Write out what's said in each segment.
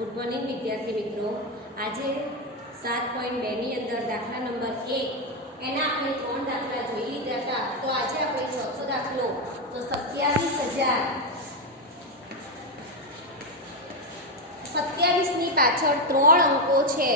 Good morning વિદ્યાર્થી મિત્રો। આજે 7.2 ની અંદર દાખલા નંબર 1 એના આપણે 3 દાખલા જોઈ લીધા હતા। તો આજે આપણે ચોથો દાખલો તો 27 ની પાછળ 3 અંકો છે।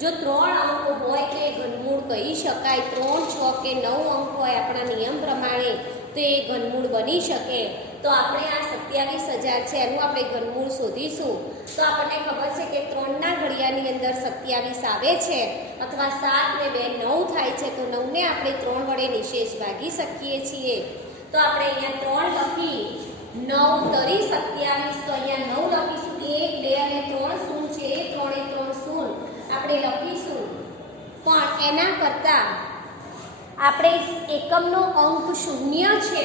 જો 3 અંકો હોય તો એ ઘનમૂળ કહી શકાય। 3, 6 કે 9 અંક હોય આપણા નિયમ પ્રમાણે તો એ ઘનમૂળ બની શકે। તો આપણે આ 27,000 છે એનું આપણે ઘનમૂળ શોધીશું। તો આપણને ખબર છે કે 3 ના ઘડિયાની અંદર 27 આવે છે અથવા 7 ને 2 9 થાય છે। તો 9 ને આપણે 3 વડે નિશેષ ભાગી શકીએ છીએ। તો આપણે અહીંયા 3 લખી 9 તરી 27 તો અહીંયા 9 લખીશું। 1 2 અને 3 શૂન્ય છે, 3 એ 3 શૂન્ય આપણે લખીશું। પણ એના કરતાં આપણે એકમનો અંક 0 છે।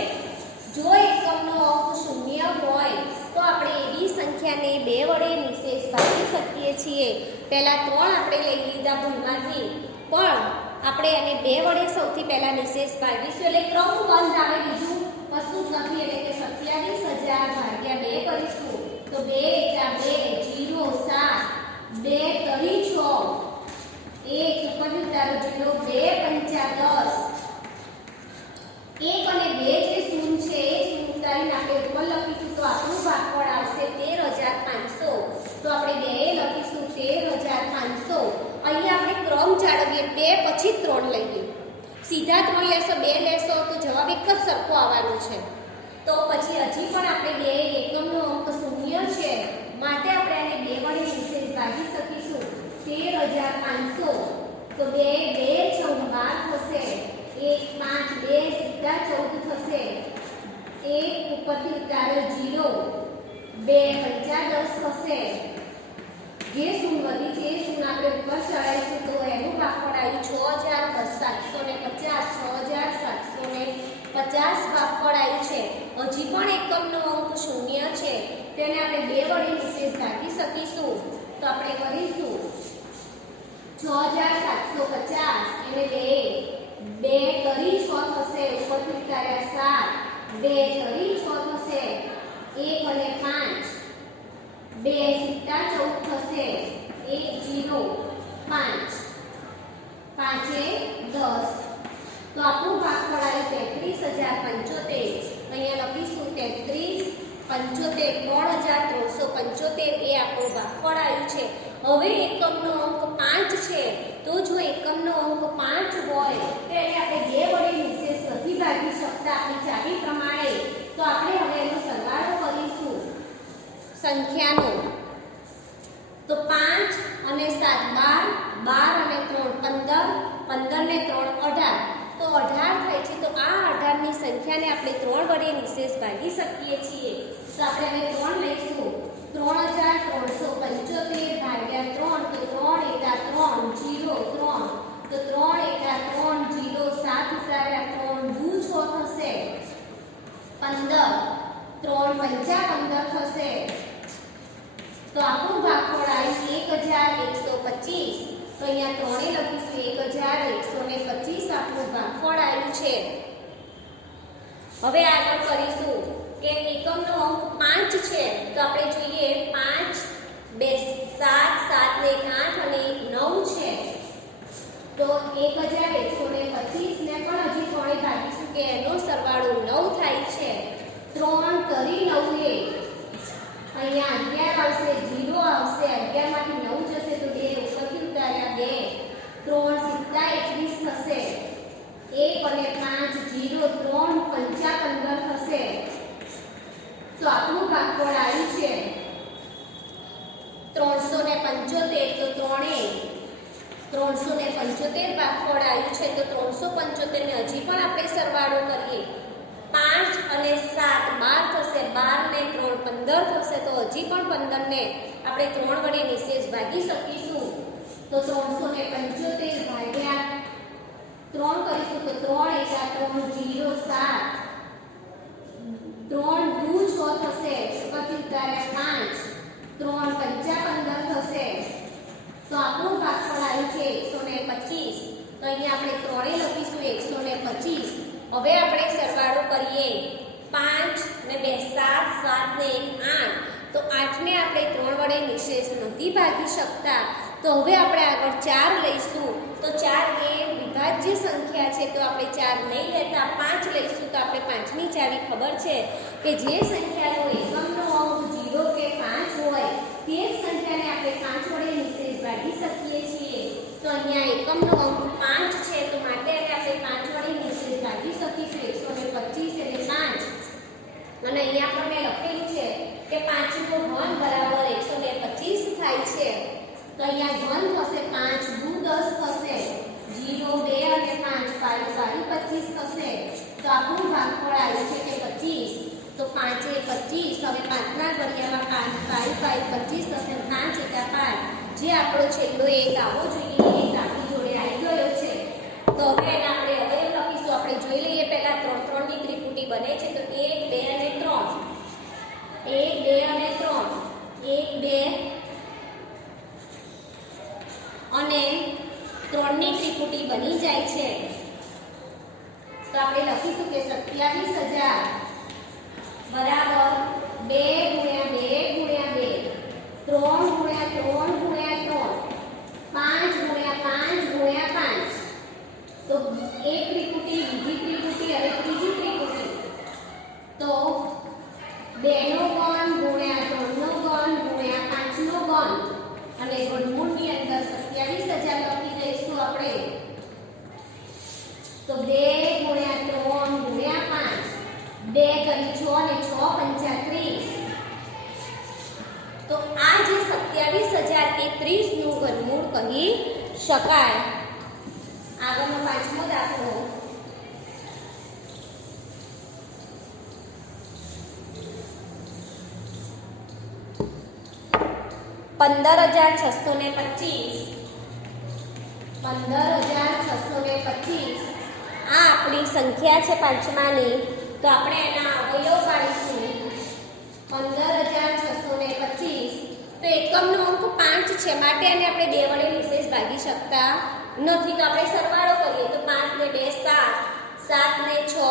જો એકમનો અંક 0 હોય તો આપણે એવી સંખ્યાને 2 વડે નિશેષ ભાગી શકીએ છીએ। પહેલા 3 આપણે લઈ લીધા ભૂલમાંથી, પણ આપણે એને 2 વડે સૌથી પહેલા નિશેષ ભાગીશું એટલે ક્રમ બંધ આવે, બીજું કશું જ નથી। એટલે કે 27,000 ભાગ્યા 2 કરીશું તો 2 × 2 0 7 2 તરી 6 1 ઉપર ઉતારો 0 2 5 10 1 અને 2 જે શૂન્ય છે એ શૂન્ય ઉતારીને આપણે ઉપર લખીશું તો આપણું ભાગફળ આવશે 13,500। તો આપણે 2 લખીશું 13,500। અહીંયા આપણે ક્રમ જાળવીએ, 2 પછી 3 લઈએ। સીધા 3 લેશો 2 લેશો તો જવાબ એક જ સરખો આવવાનો છે। તો પછી હજી પણ આપણે 2 એકમનો અંક 0 છે માટે આપણે આને 2 વડે નિશેષ ભાગી શકીશું 13,500। તો 2 2 6 12 થશે, 1 5 2 સીધા 14 થશે, 1 ઉપરથી ઉતારો 0 2 5 10 થશે। જે શૂન્ય વધી છે એ શૂન્ય આપણે ઉપર ચડાવીશું તો એનું ભાગફળ આવ્યું 6,750। 6,750 ભાગફળ આવ્યું છે। હજી પણ એકમનો અંક 0 છે તેને આપણે 2 વડે નિશેષ ભાગી શકીશું। તો આપણે કરીશું 6,750 એને 2 તરી 6 થશે, ઉપરથી ઉતાર્યા 7 2 તરી 6 થશે, 1 અને 5 2 સીધા 14 થશે, 1 0 5 5 એ 10। તો આપણું ભાગફળ આવ્યું 33,075। અહીંયા લખીશું 33 75 3,375 એ આપણું ભાગફળ આવ્યું છે। હવે એકમનો અંક 5 છે તો જો એકમનો અંક 5 હોય તો એને આપણે 2 વડે નિશેષ નથી ભાગી શકતા આપણી ચાવી પ્રમાણે। તો આપણે હવે એનો સરવાળો કરીશું સંખ્યાનો। તો 5 અને 7 12 12 અને 3 15 15 ને 3 18 તો 18 થાય છે। તો આ 18 ની સંખ્યાને આપણે 3 વડે નિશેષ ભાગી શકીએ છીએ। તો આપણે હવે 3 લઈશું 3,375 ભાગ્યા 3 તો 3 × 3 0 3 તો 3 × 3 0 7 ઉતાર્યા 3 2 6 થશે, 15 3 5 15 થશે। તો આપણું ભાગફળ આવ્યું 1,125। તો અહીંયા 3 લખીશું 1,125 આપણું ભાગફળ આવ્યું છે। હવે આગળ કરીશું કે એકમનો અંક 5 છે તો આપણે જોઈએ 5 2 7 7 ને 8 અને 9 છે તો 1,125 ને પણ હજી 3 ભાગીશું કે એનો સરવાળો 9 થાય છે। 3 તરી 9 અહીંયા 11 આવશે, 0 આવશે, 11 માંથી 9 જશે તો 2 ઉપરથી ઉતાર્યા 2 3 સીધા 21 થશે, 1 અને 5 0 3 5 15 થશે। તો આપણું ભાગફળ આવ્યું છે 375। તો 375 ભાગફળ આવ્યું છે। તો 375 ને હજી પણ આપણે સરવાળો કરીએ, 5 અને 7 12 થશે, 12 ને 3 15 થશે। તો હજી પણ 15 ને આપણે 3 વડે નિશેષ ભાગી શકીશું। તો 375 ભાગ્યા 3 કરીશું તો 3 × 3 0 7 3 2 6 થશે, ઉપરથી ઉતાર્યા 5 3 5 15 થશે। તો આપણું ભાગફળ આવ્યું છે 125। તો અહીંયા આપણે 3 લખીશું 125। હવે આપણે સરવાળો કરીએ 5 ને 2 7 7 ને 1 8 તો 8ને આપણે 3 વડે નિશેષ નથી ભાગી શકતા. તો હવે આપણે આગળ 4 લઈશું. તો 4 એ વિભાજ્ય સંખ્યા છે, તો આપણે 4 નહીં લેતા 5 લઈશું. તો આપણે 5ની ચાવી ખબર છે કે જે સંખ્યાનો એકમનો અંક 0 કે 5 હોય તે જ સંખ્યાને આપણે 5 વડે નિશેષ ભાગી શકીએ છીએ. તો અહીંયા એકમનો અંક 5 છે, તો માટે એને આપણે 5 વડે નિશેષ ભાગી શકીશું. 125 એટલે 5. અને અહીંયા પણ મેં લખેલું છે કે 5 નો ઘન બરાબર 125 થાય છે. તો અહીંયા ઘન થશે 5 દુ 10 થશે, 0 2 અને 5 5 25 થશે. તો આપણું ભાગફળ આવ્યું છે કે 25. તો 5 એ 25. હવે 5ના ઘડિયામાં 5 5 25 થશે, 5 એકા 5. જે આપણો છેલ્લો એક આવવો જોઈએ એ આપણી જોડે આવી ગયો છે. તો હવે એને આપણે અવયવ લખીશું. આપણે જોઈ લઈએ પહેલા 3 3 ની ત્રિપુટી બને છે. તો 1 2 અને 3, 1 2 અને 3, 1 2 અને 3 ની ત્રિપુટી બની જાય છે. તો આપણે લખીશું કે 27000 બરાબર 2 × 2 × 2, 3 × 3 × 3, 5 × 5 × 5. તો એક ત્રિપુટી, બીજી ત્રિપુટી અને ત્રીજી ત્રિપુટી. તો 2 નો ઘન ગુણ્યા 3 નો ઘન ગુણ્યા 5 નો ઘન અને ઘનમૂળની અંદર 27000 લખી દઈશું આપણે. તો 2 × 3 × 5, 2 કરી 6 અને 6 પંચા 30. તો આ જે 27000 એ 30 નું ઘનમૂળ કહી શકાય. આગળનો 5મો દાખલો. $15,625. આ આપણી સંખ્યા છે પાંચમાની. તો આપણે એના અવયવ પાડીશું. 15,625. તો એકમનો અંક 5 છે, માટે એને આપણે 2 વડે નિશેષ ભાગી શકતા નથી. તો આપણે સરવાળો કરીએ. તો 5 ને 2 7, 7 ને 6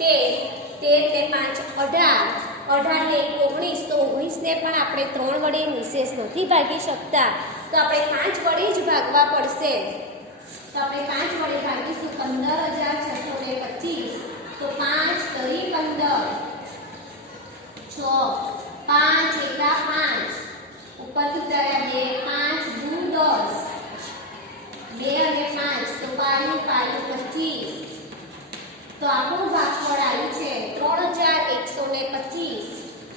13, 13 ને 5 18, 18 ને 19. તો 19 ને પણ આપણે 3 વડે નિશેષ નથી ભાગી શકતા. તો આપણે 5 વડે જ ભાગવા પડશે. તો આપણે 5 વડે ભાગીશું. 15,625. તો 5 તરી 15, 6 5 એકા 5, ઉપરથી ઉતાર્યા 2 5 દુ 10, 2 અને 5 તો 5 25. તો આપણું ભાગફળ આવ્યું છે 3,125.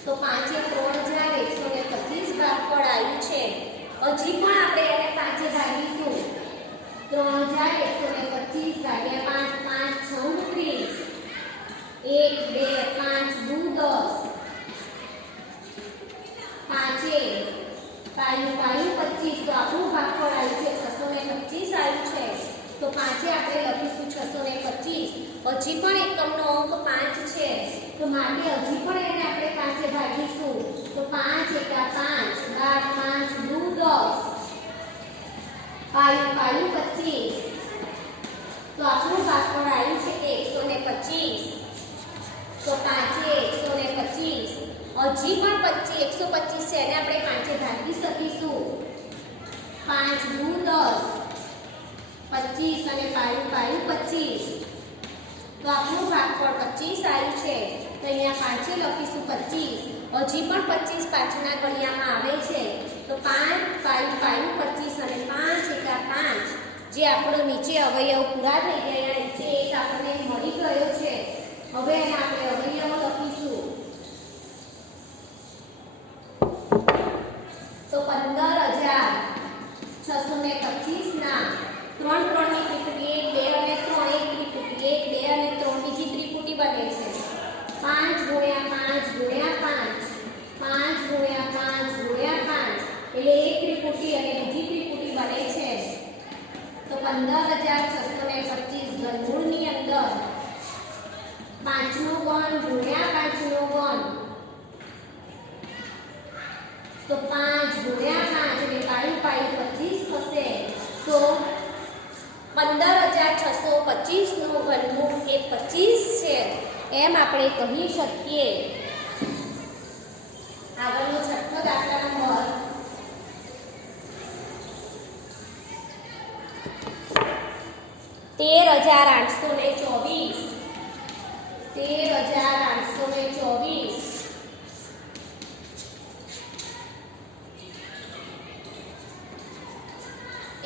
તો 5 એ 3,125 ભાગફળ આવ્યું છે. હજી પણ આપણે એને 5 એ ભાગીશું. 3,125 ભાગ્યા 5, 5 6 30, 1 2 5 દુ 10, 5 એ 5 25. તો આપણું ભાગફળ આવ્યું છે 625 આવ્યું છે. તો 5 એ આપણે લખીશું 625. હજી પણ એકમનો અંક 5 છે, તો માટે હજી પણ એને આપણે 5 એ ભાગીશું. તો 5 એકા 5, 12 5 દુ 10, 5 25. તો આપણું ભાગફળ આવ્યું છે કે 125. તો 5 એ 125. હજી પણ 125 છે, એને આપણે 5 એ ભાગી શકીશું. 5 દુ 10, 25 અને 5 25. તો આપણું ભાગફળ 25 આવ્યું છે. તો અહીંયા 5 એ લખીશું 25. હજી પણ 25 પાછળના ઘડિયામાં આવે છે. તો 5 5 25 અને 5 એકા 5. જે આપણો નીચે અવયવ પૂરા થઈ ગયા, નીચે એક આપણને મળી ગયો છે. હવે એને આપણે અવયવ લખીશું. તો 15,625 ના 3 3 ની ત્રિપુટી 1 2 અને 3, એક ત્રિપુટી 1 2 અને 3 બીજી ત્રિપુટી બને છે. 5 × 5 × 5, 5 × 5 × 5 એટલે એક ત્રિપુટી અને બીજી ત્રિપુટી બને છે. તો 15,625 ઘનમૂળની અંદર 5 નો ઘન ગુણ્યા 5 નો ઘન. તો 5 × 5 એટલે 5 થશે. તો 15,625 નું ઘનમૂળ એ 25 છે, એમ આપણે કહી શકીએ. આગળનો 13,824 13,824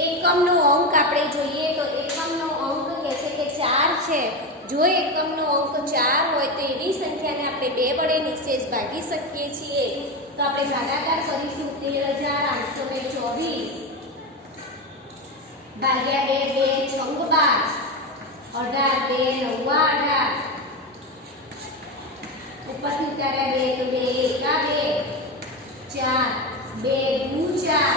એકમનો અંક આપણે જોઈએ તો એકમનો અંક કહે છે કે 4 છે. જો એકમનો અંક 4 હોય તો એવી સંખ્યાને આપણે 2 વડે નિશેષ ભાગી શકીએ છીએ. તો આપણે ભાગાકાર કરીશું 13,824 ભાગ્યા 2 2 છંગ 12 18 2 9 18 ઉપરથી ઉતાર્યા 2 તો 2 એકા 2 4 2 દુ 4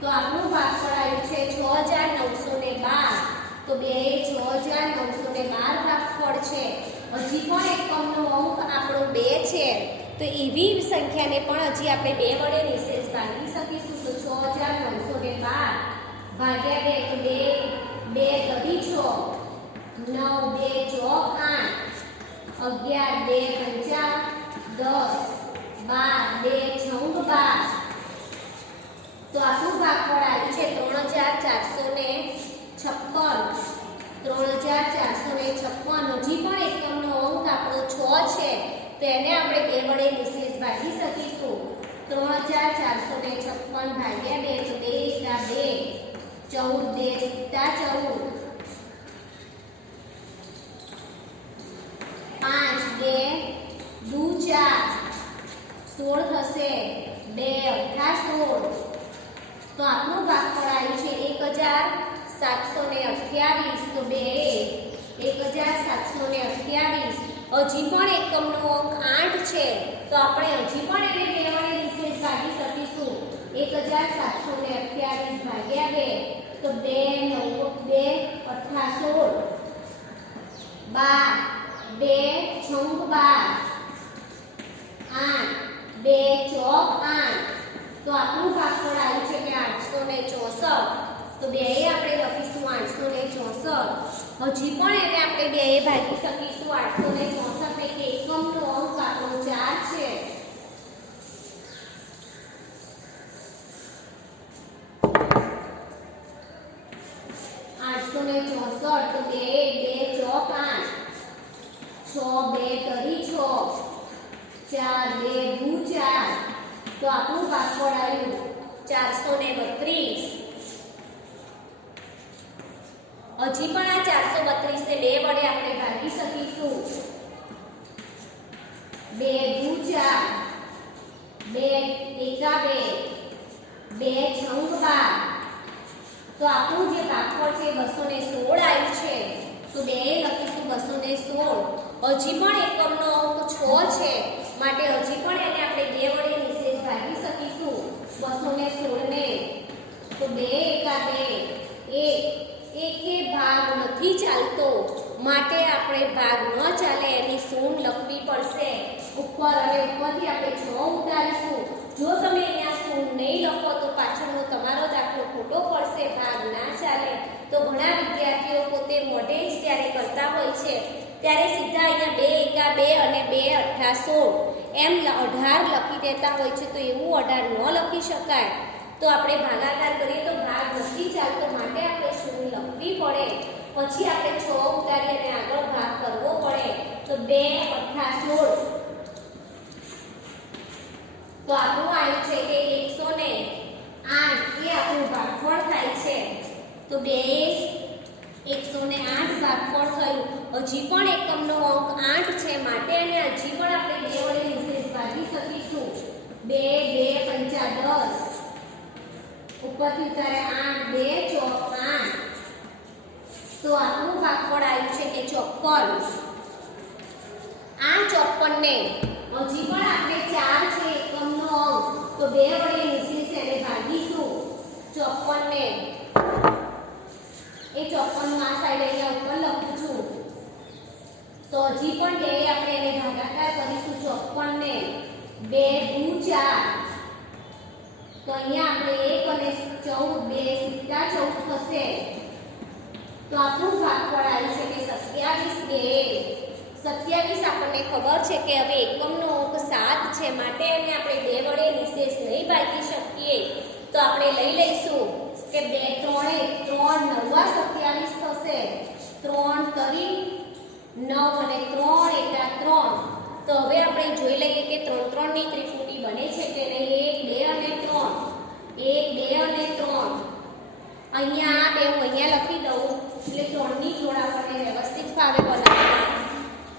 તો આપણું ભાગફળ આવ્યું છે 6,912. તો 2 6,912 ભાગફળ છે. હજી પણ એકમનો અંક આપણો 2 છે તો એવી સંખ્યાને પણ હજી આપણે 2 વડે નિશેષ ભાગી શકીશું. તો 6,912 ભાગ્યા 2 તો 2 તરી 6 9 2 ચોક 8 11 2 5 10 12 2 છંગ 12 તો આપણું ભાગફળ આવ્યું છે 3,456 3,456. હજી પણ એકમનો અંક આપણો 6 છે તો એને આપણે 2 વડે નિશેષ ભાગી શકીશું. 3,456 ભાગ્યા 2 તો 2 14 2 14 5 2 દુ 4 16 થશે 2 18 16. તો આપણું ભાગફળ આવ્યું છે 1,728. તો 2 1,728. હજી પણ એકમનો અંક 8 છે તો આપણે હજી પણ એને 2 વડે નિશેષ ભાગી શકીશું. 1,728 ભાગ્યા 2 તો 2 9 2 18 16 12 2 છંગ 12 8 2 ચોક 8 તો આપણું ભાગફળ આવ્યું છે કે 864. તો 2 આપણે લખીશું 864. હજી પણ એને આપણે 2 ભાગી શકીશું. 864 એટલે એકમનો અંક આપણો 4 છે. તો 2 2 ચોક 8 6 2 તરી 6 4 2 દુ 4 તો આપણું ભાગફળ આવ્યું 432. હજી પણ આ 432 ને 2 વડે આપણે ભાગી શકીશું. 2 દુ 4 2 એકા 2 છંગ 12 તો આપણું જે ભાગફળ છે 216 આવ્યું છે. તો 2 લખીશું 216. હજી પણ એકમનો અંક 6 છે માટે હજી પણ એને આપણે 2 વડે નિશેષ ભાગી શકીશું. 216 ને તો 2 એકા 2 એકે ભાગ નથી ચાલતો માટે આપણે ભાગ ન ચાલે એની શૂન્ય લખવી પડશે ઉપર અને ઉપરથી આપણે 6 ઉતારીશું. જો તમે અહીંયા શૂન્ય નહીં લખો તો પાછળનો તમારો દાખલો ખોટો પડશે, ભાગ ના ચાલે. તો ઘણા વિદ્યાર્થીઓ પોતે મોઢે જ ત્યારે કરતા હોય છે ત્યારે સીધા અહીંયા 2 એકા 2 અને 2 18 16 એમ 18 લખી દેતા હોય છે. તો એવું 18 ન લખી શકાય. તો આપણે ભાગાકાર કરીએ તો ભાગ નથી ચાલતો માટે આપણે શૂન્ય લખવી પડે. પછી આપણે 6 ઉતારી અને આગળ ભાગ કરવો પડે. તો 2 18 16 તો આપણું આવ્યું છે કે 108 એ આપણું ભાગફળ થાય છે. તો 2 108 ભાગફળ થયું. હજી પણ એકમનો અંક 8 છે માટે એને હજી પણ આપણે 2 વડે નિશેષ ભાગી શકીશું. 2 2 5 10 ઉપરથી ઉતારે 8 2 ચોક 8 તો આપણું ભાગફળ આવ્યું છે કે 54. આ 54 ને હજી પણ આપણે 4 છે એકમનો અંક તો 2 વડે નિશેષ એને ભાગીશું. 54 ને એ 54 નું આ સાઈડ અહીંયા ઉપર લખું છું. તો હજી પણ 2 આપણે એને ભાગાકાર કરીશું. 54 ને 2 દુ 4 તો અહીંયા આપણે 1 અને 14 2 સિક્કા 14 થશે. તો આપણું ભાગફળ આવ્યું છે કે 27 27 આપણને ખબર છે કે હવે એકમનો અંક 7 છે માટે એને આપણે 2 વડે નિશેષ નહીં ભાગી શકીએ. તો આપણે લઈ લઈશું કે 2 3 3 9 27 થશે. 3 તરી 9 અને 3 એકા 3. તો હવે આપણે જોઈ લઈએ કે 3 3 ની ત્રિપુટી બને છે કે નહીં. 1 2 અને 3, 1 2 અને 3. અહીંયા બે હું અહીંયા લખી દઉં એટલે 3 ની જોડ આપણને વ્યવસ્થિત ફાવે બનાવવા.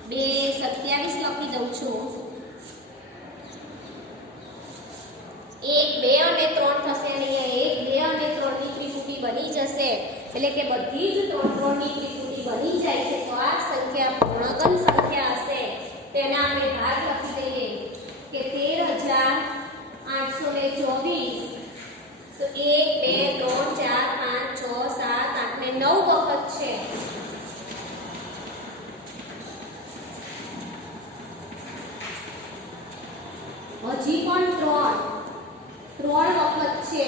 2 27 લખી દઉં છું. 1 2 અને 3 થશે અને અહીંયા 1 2 અને 3 ની ત્રિપુટી બની જશે. એટલે કે બધી જ 3 3 ની ત્રિપુટી બની જાય છે. તો આ સંખ્યા પૂર્ણગન સંખ્યા હશે. તેના આપણે ભાગ લખી દઈએ કે 13824. તો 1 2 3 4 5 6 7 8 ને 9 વખત છે. હજી પણ 3 વખત છે.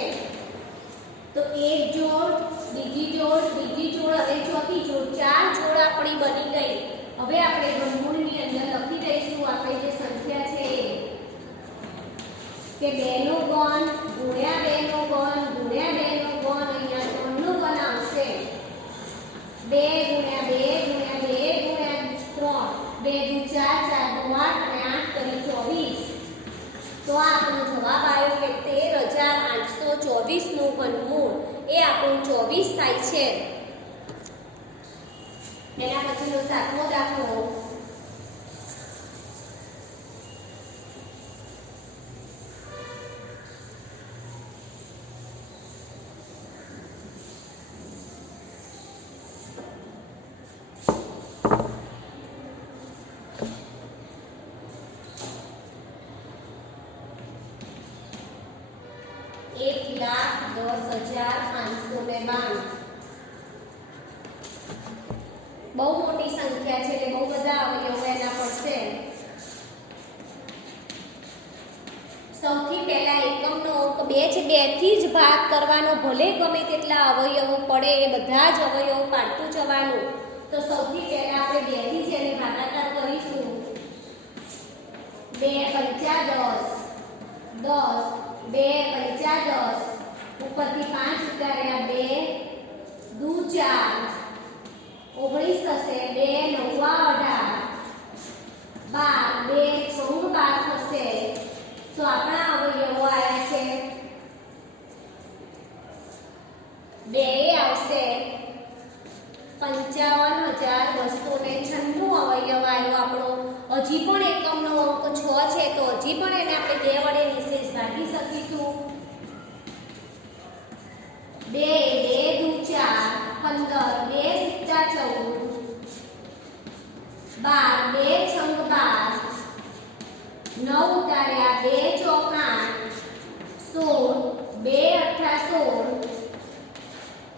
તો એક જોડ, બીજી જોડ, ત્રીજી જોડ અને ચોથી જોડ, 4 જોડ આપણી બની ગઈ. હવે આપણે ઘનમૂળની અંદર લખી દઈશું આપણે જે સંખ્યા છે કે 2 નો ઘન ગુણ્યા 2 નો ઘન ગુણ્યા 2 નો ઘન. અહીંયા 3 નો ઘન આવશે. 2 ગુણ્યા 2 ગુણ્યા 2 ગુણ્યા 3, 2 દુ 4, 4 દુ 8 અને 8 કરી 24. તો આ આપણો જવાબ આવ્યો કે 13824 નું ઘનમૂળ એ આપણું 24 થાય છે. એના પછીનો 7મો દાખલો. બહુ મોટી સંખ્યા છે એટલે બહુ બધા અવયવો એના પર છે. સૌથી પહેલા એકમનો અંક 2 છે. 2 થી જ ભાગ કરવાનો. ભલે ગમે તેટલા અવયવો પડે એ બધા જ અવયવો કાઢતું જવાનું. તો સૌથી પહેલા આપણે 2 થી જ એને ભાગાકાર કરીશું. 2 પંચા 10, 2 પંચા 10. ઉપરથી 5 ઉતાર્યા 2 દુ 4, 19 થશે. 2 નવા 18, 12 2 છંગ 12 થશે. તો આપણા અવયવો આવ્યા છે 2 આવશે 55,296 અવયવ આવ્યો આપણો. હજી પણ એકમનો અંક 6 છે તો હજી પણ એને આપણે 2 વડે નિશેષ ભાગી શકીશું. 2 દુ 4, 15, 2 સિત્તા 14, 12 2 છંગ 12, 9 ઉતાર્યા 2 ચોક 8, 16, 2 અઠ્ઠા 16.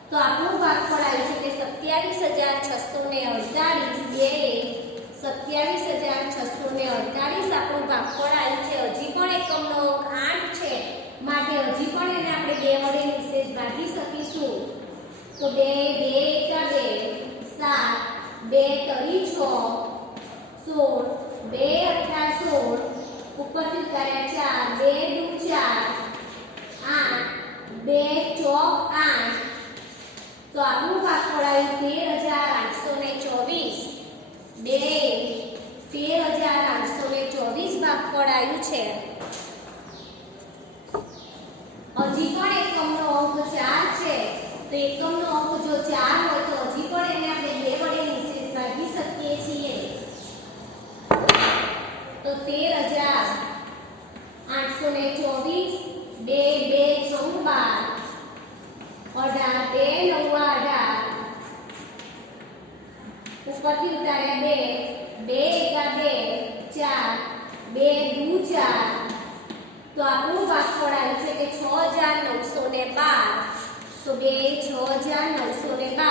તો આપણું ભાગફળ આવ્યું છે કે 27,648. 27,648 આપણું ભાગફળ આવ્યું છે. હજી પણ એકમનો અંક 8 છે માટે હજી પણ એને આપણે 2 વડે નિશેષ ભાગી શકીશું. તો 2 એકા 2 7, 2 તરી 6, 16, 2 અઠ્ઠા 16. ઉપરથી ઉતાર્યા 4, 2 દુ 4, 8, 2 ચોક 8. તો આપણું ભાગફળ આવ્યું 13,824. 13,824 ભાગફળ આવ્યું છે. હજી પણ એકમનો અંક 4 છે. તો એકમનો અંક જો 4 હોય તો હજી પણ એને આપણે 2 વડે નિશેષ ભાગી શકીએ છીએ. તો 13,824 2 છંગ 12, 18 2 નવા 18. ઉપરથી ઉતાર્યા 2 એકા 2 4, 2 દુ 4. તો આપણું ભાગફળ આવ્યું છે કે 6,912. તો 6,912.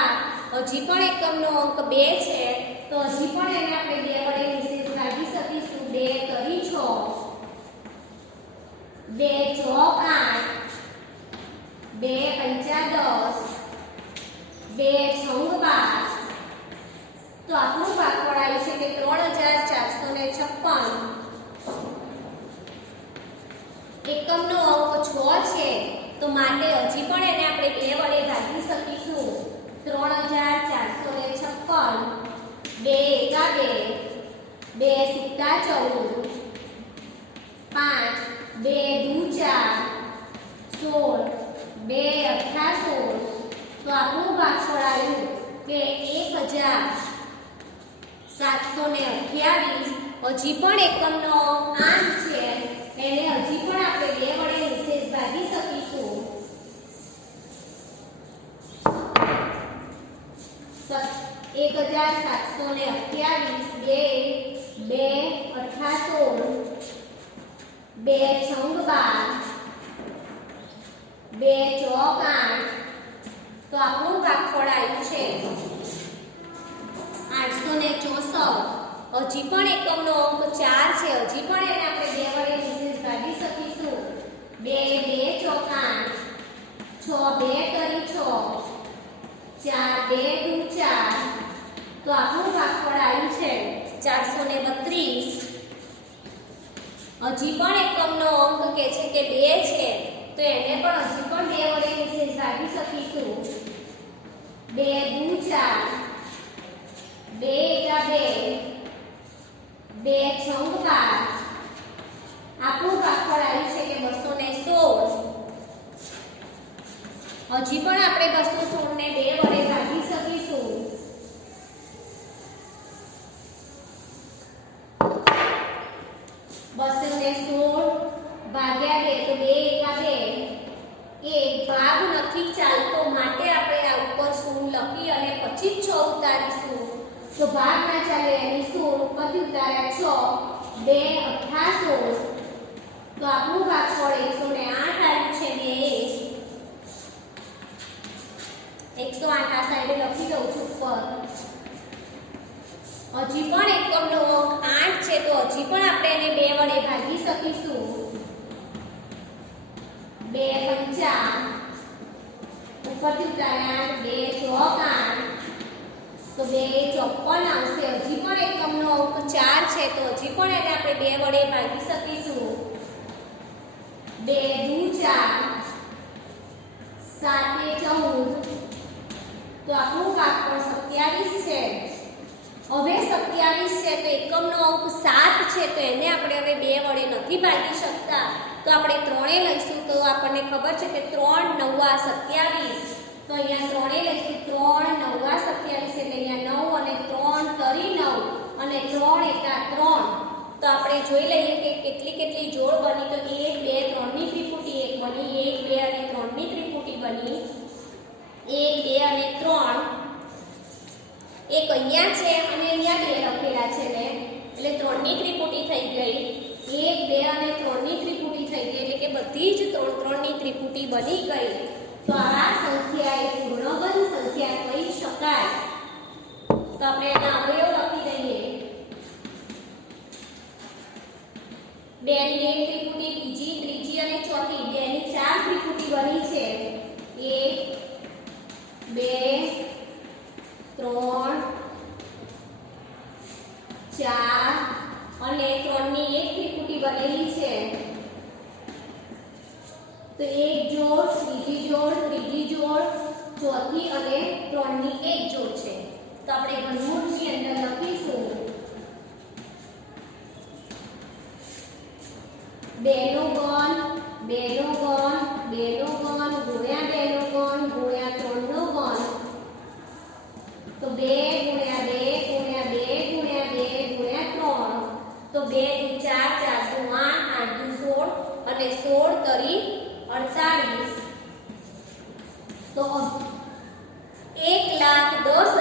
હજી પણ એકમનો અંક 2 છે તો હજી પણ એને આપણે 2 વડે નિશેષ ભાગી શકીશું. 2 તરી 6, 2 ચોક 8, 2 પંચા 10, 2 છંગ 12. તો આપણું ભાગફળ આવ્યું છે કે 3,456. એકમનો અંક 6 છે તો માટે હજી પણ એને આપણે 2 વડે ભાગી શકીશું. 3,456 56, 2 એકા 2, 2 સિત્તા 14, 5, 2 દુ 4, 16, 2 અઠ્ઠા 16. તો આપણું ભાગફળ આવ્યું કે 1728. હજી પણ એકમનો અંક 8 છે, એને હજી પણ આપણે 2 વડે નિશેષ ભાગી શકીશું. 1728 2 અઠ્ઠા 16, 2 છંગ 12, 2 ચોક 8. તો આપણું ભાગફળ આવ્યું છે 864. હજી પણ એકમનો અંક 4 છે, હજી પણ એને આપણે 2 વડે નિશેષ ભાગી શકીશું. 2 2 ચોક 8, 6 2 તરી 6, 4 2 દુ 4. તો આપણું ભાગફળ આવ્યું છે 432. હજી પણ એકમનો અંક કે છે કે 2 છે, તો એને પણ હજી પણ 2 વડે નિશેષ ભાગી શકીશું. 2 દુ 4, 2 એકા 2, 2 છંગ 12. આપણું ભાગફળ આવ્યું છે કે 216. હજી પણ આપણે 216 ને 2 વડે ભાગી શકીશું. 216 ભાગ્યા 2 તો 2 એકા 2. એ ભાગ નથી ચાલતો, માટે આપણે આ ઉપર 0 લખી અને પછી 6 ઉતારીશું. તો ભાગ ના ચાલે એની 16 ઉપરથી ઉતાર્યા 6, 2 અઠ્ઠા 16. તો આપણું ભાગફળ 108 આવ્યું છે. 108 આ સાઈડે લખી દઉં છું ઉપર. હજી પણ એકમનો અંક 8 છે, તો હજી પણ આપણે એને 2 વડે ભાગી શકીશું. 2 પંચા ઉપરથી ઉતાર્યા 2 ચોક 8, તો 2 54 આવશે. હજી પણ એકમનો અંક 4 છે, તો હજી પણ એને આપણે 2 વડે ભાગી શકીશું. 2 દુ 4, 7 14. તો આપણું ભાગફળ 27 છે. હવે 27 છે, તો એકમનો અંક 7 છે, તો એને આપણે હવે 2 વડે નથી ભાગી શકતા. તો આપણે 3 લઈશું. તો આપણને ખબર છે કે 3 9 27. તો અહીંયા 3 લઈશું. 3 9 27 એટલે અહીંયા 9 અને 3 તરી 9 અને 3 એકા 3. તો આપણે જોઈ લઈએ કે કેટલી જોડ બની. તો 1 2 3 ની ત્રિપુટી 1 બની, 1 2 અને 3 ની ત્રિપુટી બની, 1 2 અને 3. એક અહીંયા છે અને અહીંયા 2 લખેલા છે ને, એટલે 3 ની ત્રિપુટી થઈ ગઈ. 1 2 અને 3 ની ત્રિપુટી થઈ ગઈ, એટલે કે બધી જ 3 3 ની ત્રિપુટી બની ગઈ. તો આ સંખ્યા એ પૂર્ણબંધ સંખ્યા કહી શકાય. તો આપણે એના અવયવ લખી દઈએ. 2 ની 1 ત્રિપુટી, બીજી, ત્રીજી અને ચોથી, 2 ની 4 ત્રિપુટી બની છે. 1 2 3 4 અને 3 ની 1 ત્રિપુટી બનેલી છે. તો એક જોડ, બીજી જોડ, ત્રીજી જોડ, ચોથી અને 3 ની 1 જોડ છે. તો આપણે ઘનમૂળની અંદર લખીશું 2 નો ઘન, 2 નો ઘન, 2 નો ઘન ગુણ્યા 2 નો ઘન ગુણ્યા 3 નો ઘન. તો 2 ગુણ્યા 2 ગુણ્યા 2 ગુણ્યા 2 ગુણ્યા 3. તો 2 દુ 4, 4 દુ 8, 8 દુ 16 અને 16 તરી 48. તો 1,10,000